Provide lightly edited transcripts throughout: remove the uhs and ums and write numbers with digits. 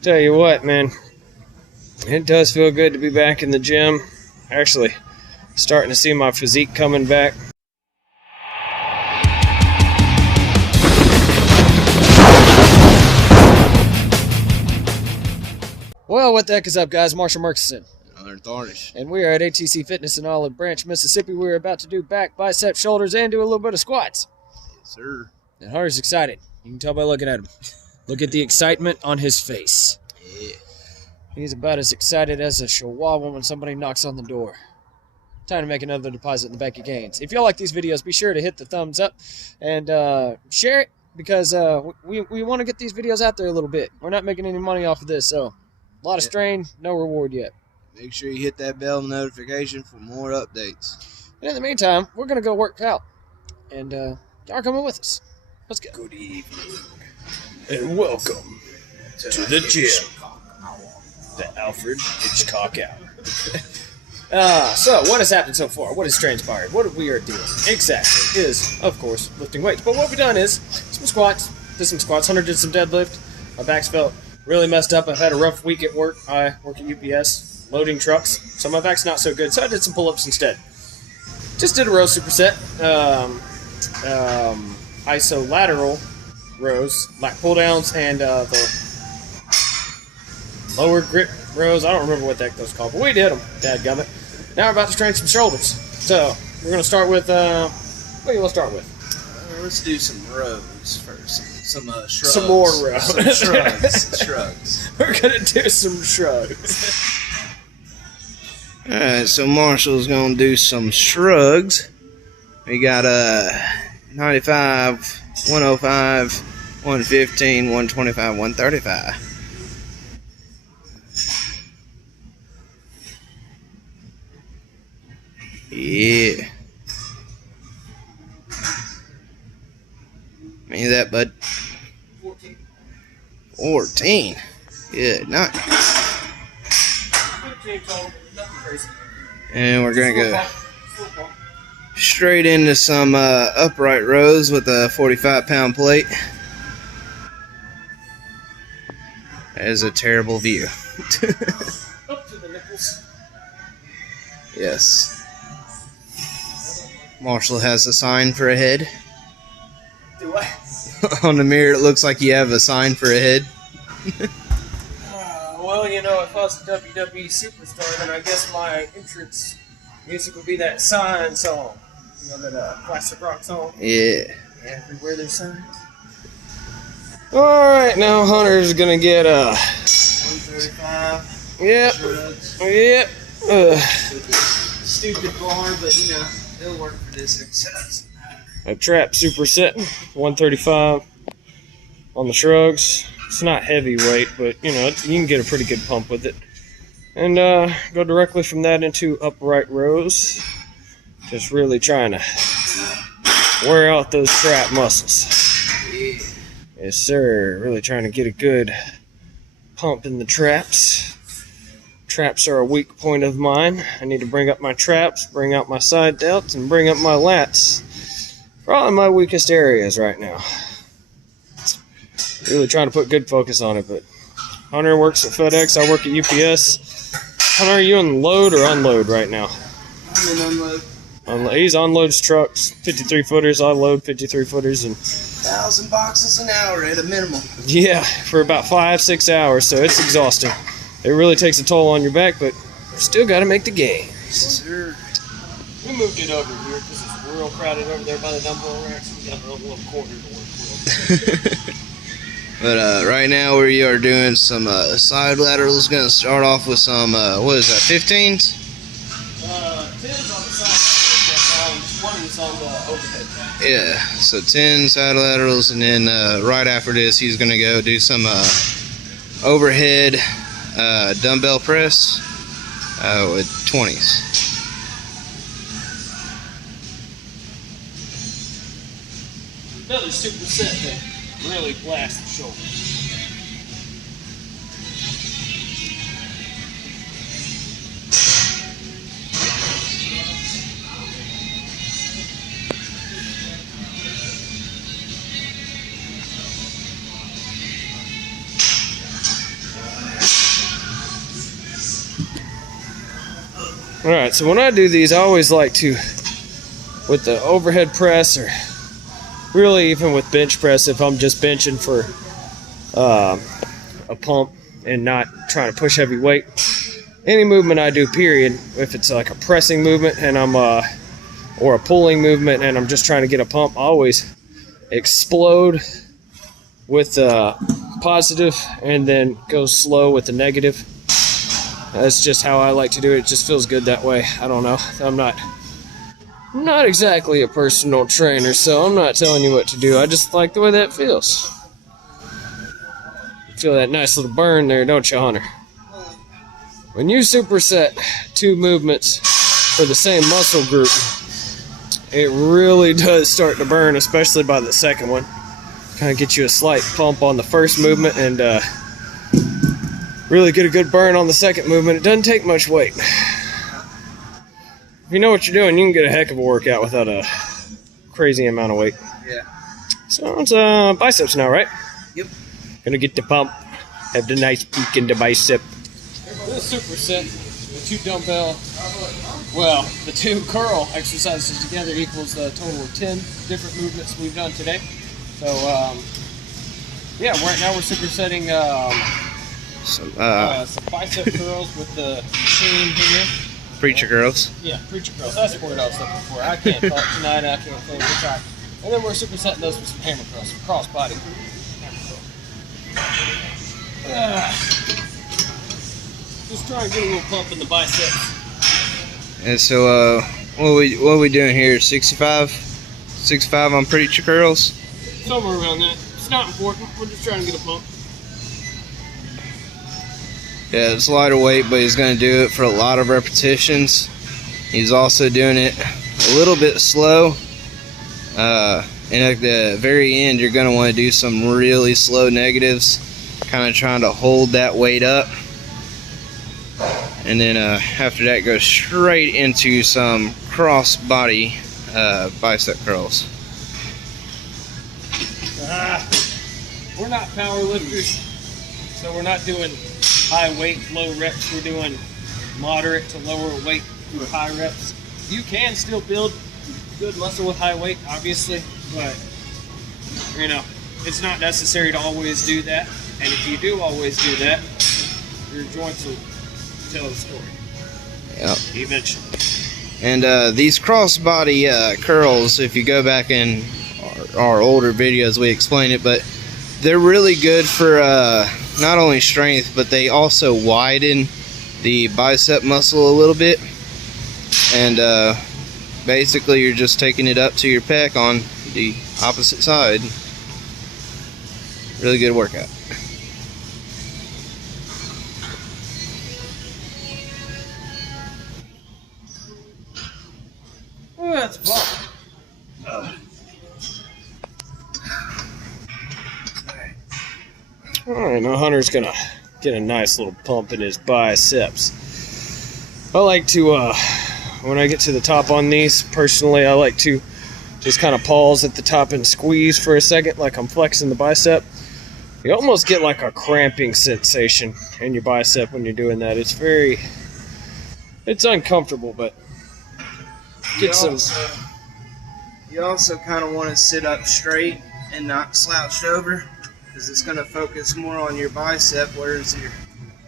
Tell you what, man, it does feel good to be back in the gym. Actually, starting to see my physique coming back. Well, what the heck is up, guys? Marshall Murchison. Hunter Thornish. And we are at ATC Fitness in Olive Branch, Mississippi. We're about to do back, bicep, shoulders, and do a little bit of squats. Yes, sir. And Hunter's excited. You can tell by looking at him. Look at the excitement on his face. Yeah. He's about as excited as a chihuahua when somebody knocks on the door. Time to make another deposit in the Becky Gaines. If y'all like these videos, be sure to hit the thumbs up and share it, because we want to get these videos out there a little bit. We're not making any money off of this, so a lot of strain, no reward yet. Make sure you hit that bell notification for more updates. And in the meantime, we're going to go work out. And y'all are coming with us. Let's go. Good evening. And welcome to the gym. The Alfred Hitchcock Hour. So, what has happened so far? What has transpired? What we are doing exactly is, of course, lifting weights. But what we've done is some squats. Did some squats. Hunter did some deadlift. My back's felt really messed up. I've had a rough week at work. I work at UPS, loading trucks. So my back's not so good. So I did some pull-ups instead. Just did a row superset. Isolateral rows, like pull-downs, and the lower grip rows. I don't remember what the heck those called, but we did them. Dadgummit. Now we're about to train some shoulders. So we're going to start with, what do you want to start with? Let's do some rows first. Some shrugs. Some more rows. Some shrugs. Shrugs. We're going to do some shrugs. Alright, so Marshall's going to do some shrugs. We got 95, 105, 115, 125, 135. Yeah. Mean that, bud? 14. Good, nice. 15 total, nothing crazy. And we're going to go straight into some upright rows with a 45-pound plate. That is a terrible view. Up to the nipples. Yes. Marshall has a sign for a head. Do I? On the mirror, it looks like you have a sign for a head. Well, you know, if I was a WWE superstar, then I guess my entrance music would be that sign song. You know, that classic rock song? Yeah. Everywhere there's signs. Alright, now Hunter's gonna get 135. Yep. Shrugs. Yep. Stupid bar, but you know, it'll work for this exercise. A trap superset, 135 on the shrugs. It's not heavyweight, but you know, you can get a pretty good pump with it. And go directly from that into upright rows. Just really trying to wear out those trap muscles. Yeah. Yes, sir. Really trying to get a good pump in the traps. Traps are a weak point of mine. I need to bring up my traps, bring out my side delts, and bring up my lats. Probably my weakest areas right now. Really trying to put good focus on it, but Hunter works at FedEx, I work at UPS. Hunter, are you on load or unload right now? I'm in unload. He's unloads trucks, 53 footers. I load 53 footers, and 1,000 boxes an hour at a minimum. yeah, for about 5-6 hours, so it's exhausting. It really takes a toll on your back, but still got to make the game. Sure. We moved it over here because it's real crowded over there by the dumbbell racks. We got a little corner to work with. But right now we are doing some side laterals. Going to start off with some, what is that, 15s? 10's on the side, 20's on the overhead. Yeah, so 10 side laterals, and then right after this he's going to go do some overhead dumbbell press with 20s. Another superset that really blasts the shoulders. Alright, so when I do these, I always like to, with the overhead press, or really even with bench press, if I'm just benching for a pump and not trying to push heavy weight, any movement I do, period, if it's like a pressing movement and I'm or a pulling movement and I'm just trying to get a pump, I always explode with the positive and then go slow with the negative. That's just how I like to do it. It just feels good that way. I don't know. I'm not exactly a personal trainer, so I'm not telling you what to do. I just like the way that feels. Feel that nice little burn there, don't you, Hunter? When you superset two movements for the same muscle group, it really does start to burn, especially by the second one. Kind of get you a slight pump on the first movement and really get a good burn on the second movement. It doesn't take much weight. If you know what you're doing, you can get a heck of a workout without a crazy amount of weight. Yeah. So it's biceps now, right? Yep. Gonna get the pump. Have the nice peek in the bicep. This superset, the two dumbbell, well, the two curl exercises together equals a total of 10 different movements we've done today. So, yeah, right now we're supersetting some bicep curls with the machine here. Preacher girls. Yeah, preacher curls. That's the word I was looking for. I can't talk tonight. I can't think. We'll try. And then we're supersetting those with some hammer curls, some cross body hammer curl. Just try and get a little pump in the biceps. And so, what are we doing here? 65 on preacher curls. Somewhere around that. It's not important. We're just trying to get a pump. Yeah, it's lighter weight, but he's going to do it for a lot of repetitions. He's also doing it a little bit slow. And at the very end, you're going to want to do some really slow negatives, kind of trying to hold that weight up. And then after that, go straight into some cross body bicep curls. We're not power lifters, so we're not doing high weight, low reps. We're doing moderate to lower weight with high reps. You can still build good muscle with high weight, obviously, but you know, it's not necessary to always do that. And if you do always do that, your joints will tell the story. Yep. Eventually. And these crossbody curls, if you go back in our older videos, we explain it, but they're really good for not only strength, but they also widen the bicep muscle a little bit. And basically, you're just taking it up to your pec on the opposite side. Really good workout. Oh, that's fun. Alright, now Hunter's gonna get a nice little pump in his biceps. I like to, when I get to the top on these, personally, I like to just kind of pause at the top and squeeze for a second, like I'm flexing the bicep. You almost get like a cramping sensation in your bicep when you're doing that. It's uncomfortable, but get some. You also kind of want to sit up straight and not slouched over, because it's going to focus more on your bicep, whereas you're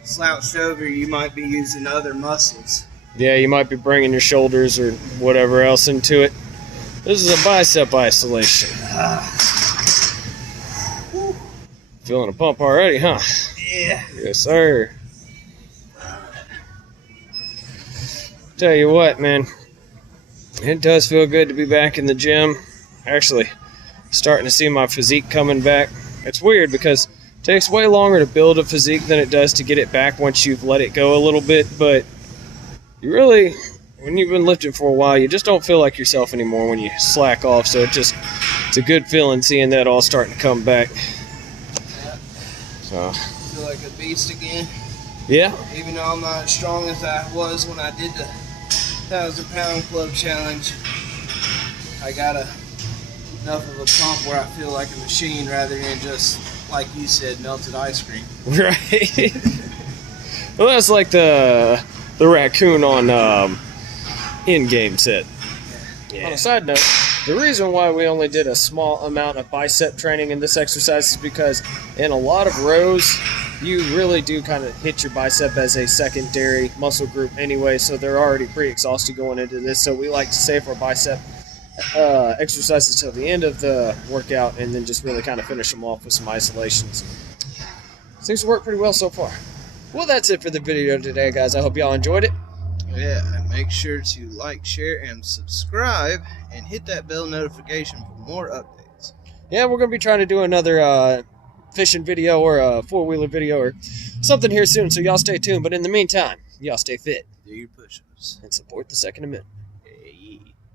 slouched over, you might be using other muscles. Yeah, you might be bringing your shoulders or whatever else into it. This is a bicep isolation. Feeling a pump already, huh? Yeah. Yes, sir. Tell you what, man. It does feel good to be back in the gym. Actually, starting to see my physique coming back. It's weird because it takes way longer to build a physique than it does to get it back once you've let it go a little bit. But you really, when you've been lifting for a while, you just don't feel like yourself anymore when you slack off. So it's a good feeling seeing that all starting to come back. So I feel like a beast again. Yeah. Even though I'm not as strong as I was when I did the 1,000-pound club challenge, I got enough of a pump where I feel like a machine rather than just, like you said, melted ice cream. Right. Well, that's like the the raccoon on in-game set. Yeah. On a side note, the reason why we only did a small amount of bicep training in this exercise is because in a lot of rows, you really do kind of hit your bicep as a secondary muscle group anyway, so they're already pretty exhausted going into this. So we like to save our bicep exercises till the end of the workout and then just really kind of finish them off with some isolations. Seems to work pretty well so far. Well, that's it for the video today, guys. I hope y'all enjoyed it. Yeah, and make sure to like, share, and subscribe, and hit that bell notification for more updates. Yeah, we're going to be trying to do another fishing video or a four-wheeler video or something here soon, so y'all stay tuned. But in the meantime, y'all stay fit. Do your push-ups. And support the Second Amendment.